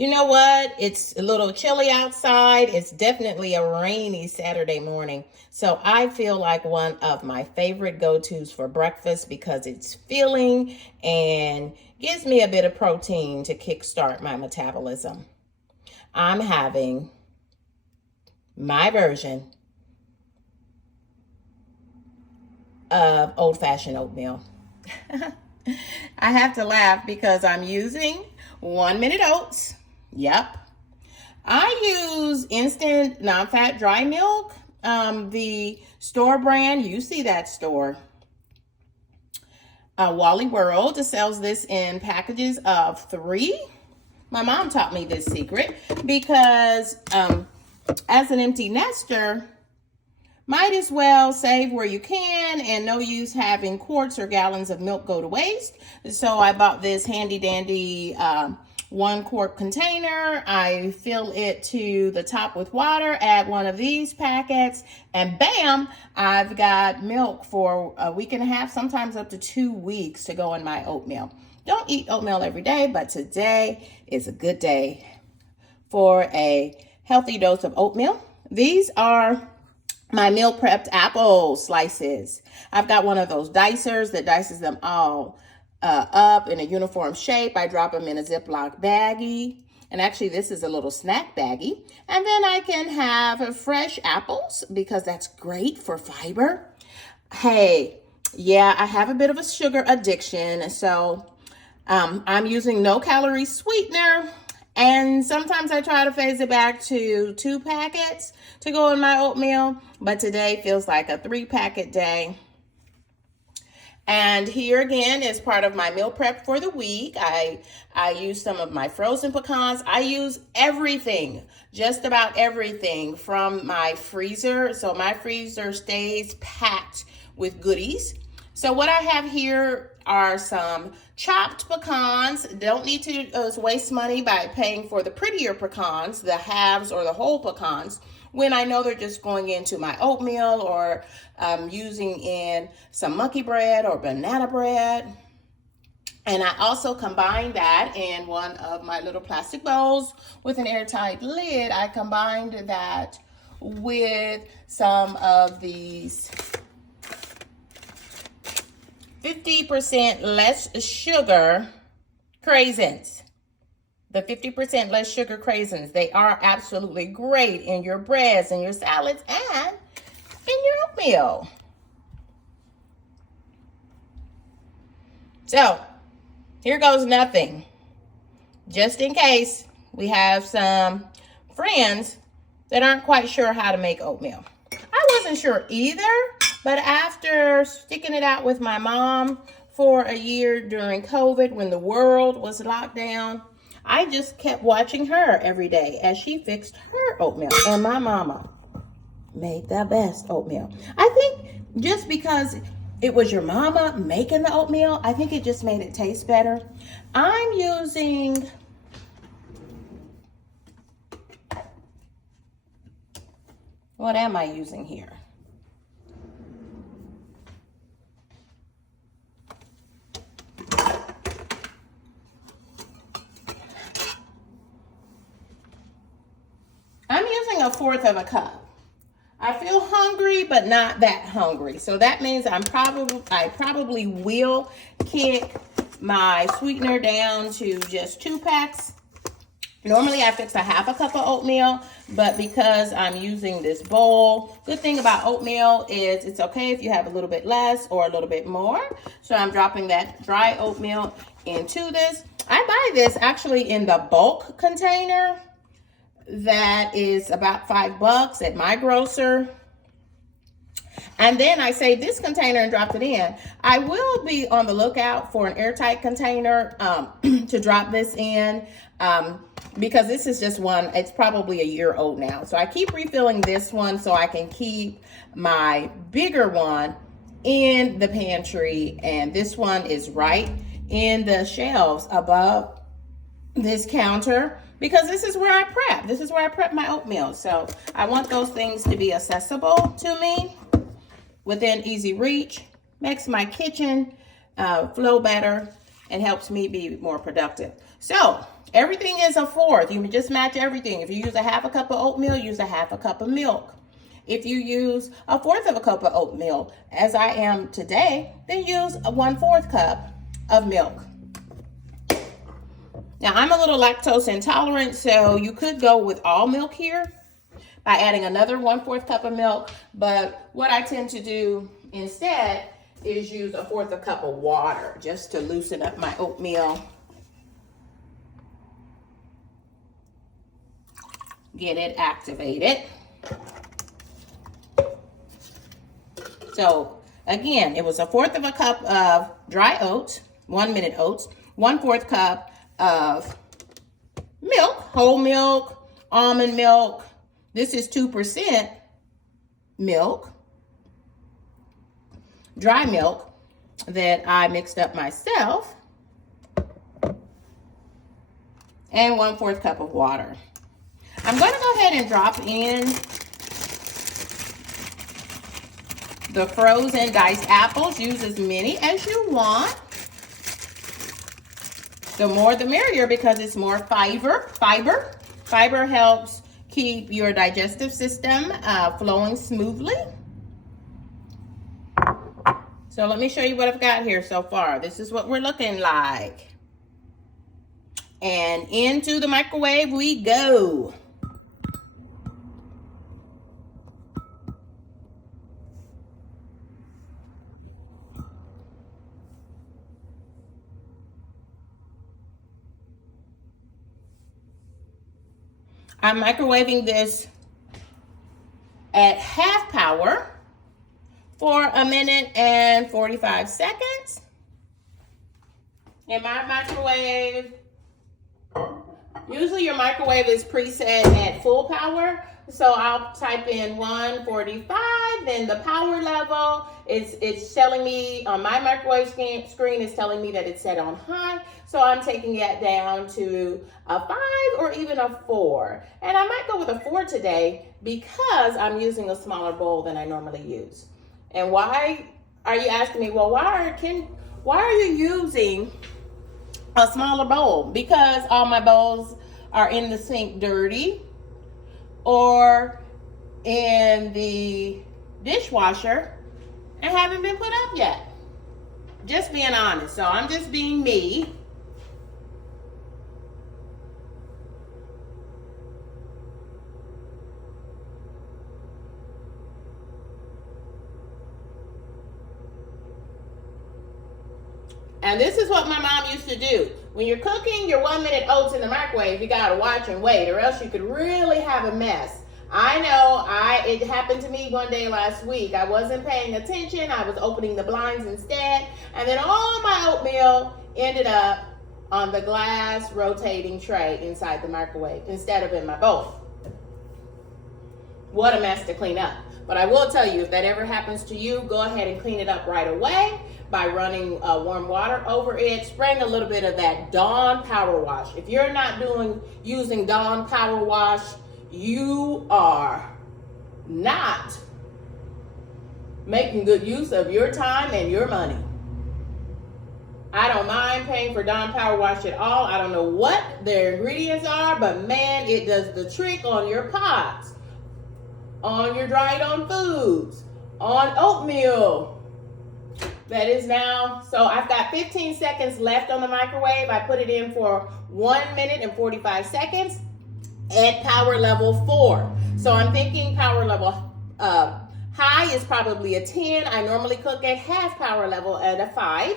You know what? It's a little chilly outside. It's definitely a rainy Saturday morning. So I feel like one of my favorite go-tos for breakfast because it's filling and gives me a bit of protein to kickstart my metabolism. I'm having my version of old-fashioned oatmeal. I have to laugh because I'm using 1-minute oats. Yep. I use instant non-fat dry milk. The store brand, you see that store. Wally World sells this in packages of 3. My mom taught me this secret because as an empty nester, might as well save where you can, and no use having quarts or gallons of milk go to waste. So I bought this handy dandy 1-quart container. I fill it to the top with water, add one of these packets, and bam, I've got milk for a week and a half, sometimes up to 2 weeks to go in my oatmeal. Don't eat oatmeal every day, but today is a good day for a healthy dose of oatmeal. These are my meal prepped apple slices. I've got one of those dicers that dices them all up in a uniform shape. I drop them in a Ziploc baggie. And actually, this is a little snack baggie. And then I can have fresh apples because that's great for fiber. Hey, yeah, I have a bit of a sugar addiction. So I'm using no-calorie sweetener. And sometimes I try to phase it back to 2 packets to go in my oatmeal, but today feels like a 3-packet day. And here again is part of my meal prep for the week. I use some of my frozen pecans. I use everything, just about everything from my freezer. So my freezer stays packed with goodies. So what I have here are some chopped pecans. Don't need to waste money by paying for the prettier pecans, the halves or the whole pecans, when I know they're just going into my oatmeal or using in some monkey bread or banana bread. And I also combine that in one of my little plastic bowls with an airtight lid. I combined that with some of these 50% less sugar craisins. The 50% less sugar craisins. They are absolutely great in your breads and your salads and in your oatmeal. So here goes nothing. Just in case we have some friends that aren't quite sure how to make oatmeal. I wasn't sure either. But after sticking it out with my mom for a year during COVID when the world was locked down, I just kept watching her every day as she fixed her oatmeal. And my mama made the best oatmeal. I think just because it was your mama making the oatmeal, I think it just made it taste better. I'm using what am I using here? I'm using 1/4 of a cup. I feel hungry, but not that hungry. So that means I probably will kick my sweetener down to just 2 packs. Normally I fix 1/2 cup of oatmeal, but because I'm using this bowl, good thing about oatmeal is it's okay if you have a little bit less or a little bit more. So I'm dropping that dry oatmeal into this. I buy this actually in the bulk container. That is about $5 at my grocer. And then I saved this container and dropped it in. I will be on the lookout for an airtight container to drop this in because this is just one, it's probably a year old now. So I keep refilling this one so I can keep my bigger one in the pantry. And this one is right in the shelves above this counter. Because this is where I prep. This is where I prep my oatmeal. So I want those things to be accessible to me within easy reach. Makes my kitchen flow better and helps me be more productive. So everything is a fourth. You can just match everything. If you use a half a cup of oatmeal, use a half a cup of milk. If you use a fourth of a cup of oatmeal, as I am today, then use a 1/4 cup of milk. Now, I'm a little lactose intolerant, so you could go with all milk here by adding another 1/4 cup of milk. But what I tend to do instead is use a 1/4 cup of water just to loosen up my oatmeal. Get it activated. So again, it was a 1/4 of a cup of dry oats, 1-minute oats, 1/4 cup of milk, whole milk, almond milk. This is 2% milk, dry milk that I mixed up myself, and 1/4 cup of water. I'm going to go ahead and drop in the frozen diced apples. Use as many as you want. The more the merrier because it's more fiber. Fiber helps keep your digestive system flowing smoothly. So let me show you what I've got here so far. This is what we're looking like. And into the microwave we go. I'm microwaving this at half power for 1 minute and 45 seconds. In my microwave, usually your microwave is preset at full power. So I'll type in 145, then the power level, it's telling me on my microwave screen, it's telling me that it's set on high. So I'm taking it down to a 5 or even a 4. And I might go with a 4 today because I'm using a smaller bowl than I normally use. And why are you asking me, well, why are you using a smaller bowl? Because all my bowls are in the sink dirty or in the dishwasher and haven't been put up yet. Just being honest. So I'm just being me. And this is what my mom used to do. When you're cooking your 1-minute oats in the microwave, you gotta watch and wait, or else you could really have a mess. I know, it happened to me one day last week. I wasn't paying attention. I was opening the blinds instead. And then all my oatmeal ended up on the glass rotating tray inside the microwave instead of in my bowl. What a mess to clean up. But I will tell you, if that ever happens to you, go ahead and clean it up right away by running warm water over it, spraying a little bit of that Dawn Power Wash. If you're not using Dawn Power Wash, you are not making good use of your time and your money. I don't mind paying for Dawn Power Wash at all. I don't know what their ingredients are, but man, it does the trick on your pots, on your dried on foods, on oatmeal. That is now, so I've got 15 seconds left on the microwave. I put it in for 1 minute and 45 seconds at power level 4. So I'm thinking power level high is probably a 10. I normally cook at half power level at a 5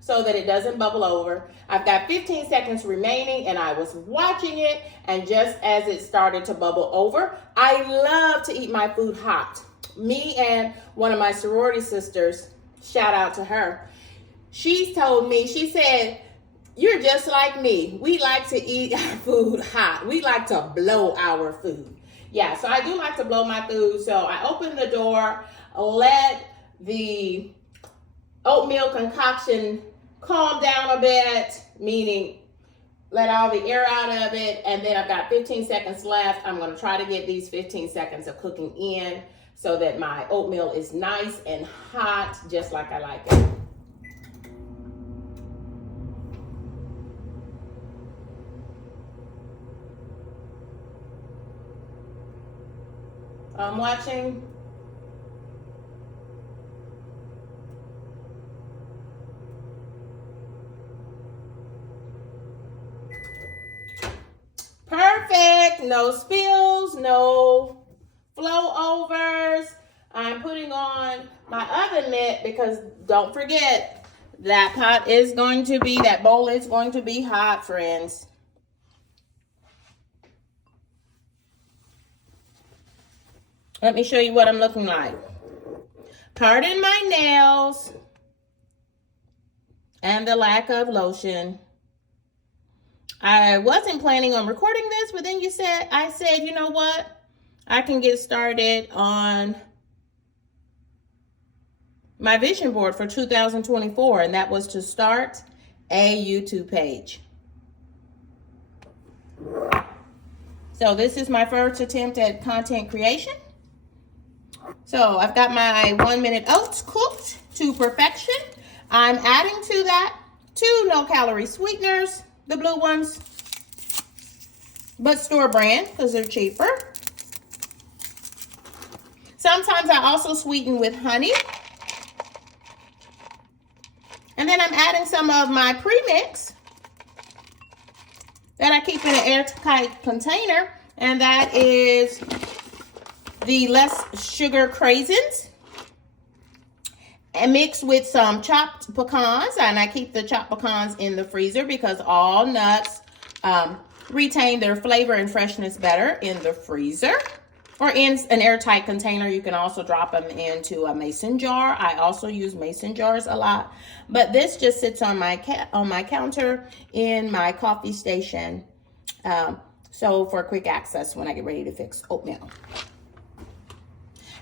so that it doesn't bubble over. I've got 15 seconds remaining and I was watching it, and just as it started to bubble over, I love to eat my food hot. Me and one of my sorority sisters, shout out to her, she told me, she said, you're just like me. We like to eat our food hot. We like to blow our food. Yeah, so I do like to blow my food. So I opened the door, let the oatmeal concoction calm down a bit, meaning let all the air out of it. And then I've got 15 seconds left. I'm going to try to get these 15 seconds of cooking in so that my oatmeal is nice and hot, just like I like it. I'm watching. Perfect. No spills, no flow overs. I'm putting on my oven mitt because don't forget that pot is going to be, that bowl is going to be hot, friends. Let me show you what I'm looking like. Pardon my nails and the lack of lotion. I wasn't planning on recording this, but then I said, you know what? I can get started on my vision board for 2024, and that was to start a YouTube page. So this is my first attempt at content creation. So I've got my 1-minute oats cooked to perfection. I'm adding to that 2 no-calorie sweeteners, the blue ones, but store brand because they're cheaper. Sometimes I also sweeten with honey. And then I'm adding some of my premix that I keep in an airtight container, and that is the less sugar craisins, and mixed with some chopped pecans. And I keep the chopped pecans in the freezer because all nuts retain their flavor and freshness better in the freezer or in an airtight container. You can also drop them into a mason jar. I also use mason jars a lot, but this just sits on my counter in my coffee station. So for quick access when I get ready to fix oatmeal.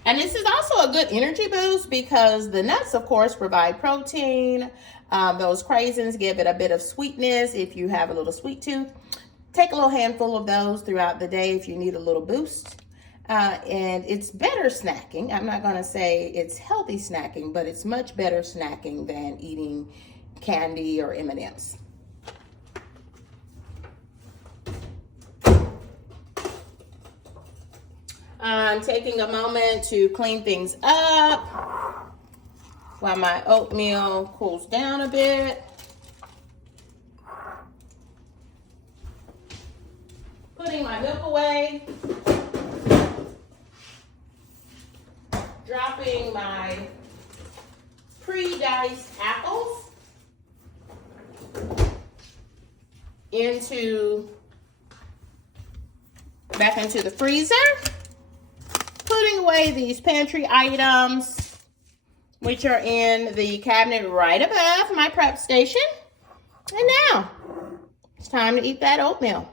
And this is also a good energy boost because the nuts, of course, provide protein. Those craisins give it a bit of sweetness if you have a little sweet tooth. Take a little handful of those throughout the day if you need a little boost. And it's better snacking. I'm not going to say it's healthy snacking, but it's much better snacking than eating candy or M&Ms. I'm taking a moment to clean things up while my oatmeal cools down a bit. Putting my milk away. Dropping my pre-diced apples back into the freezer. Putting away these pantry items, which are in the cabinet right above my prep station. And now, it's time to eat that oatmeal.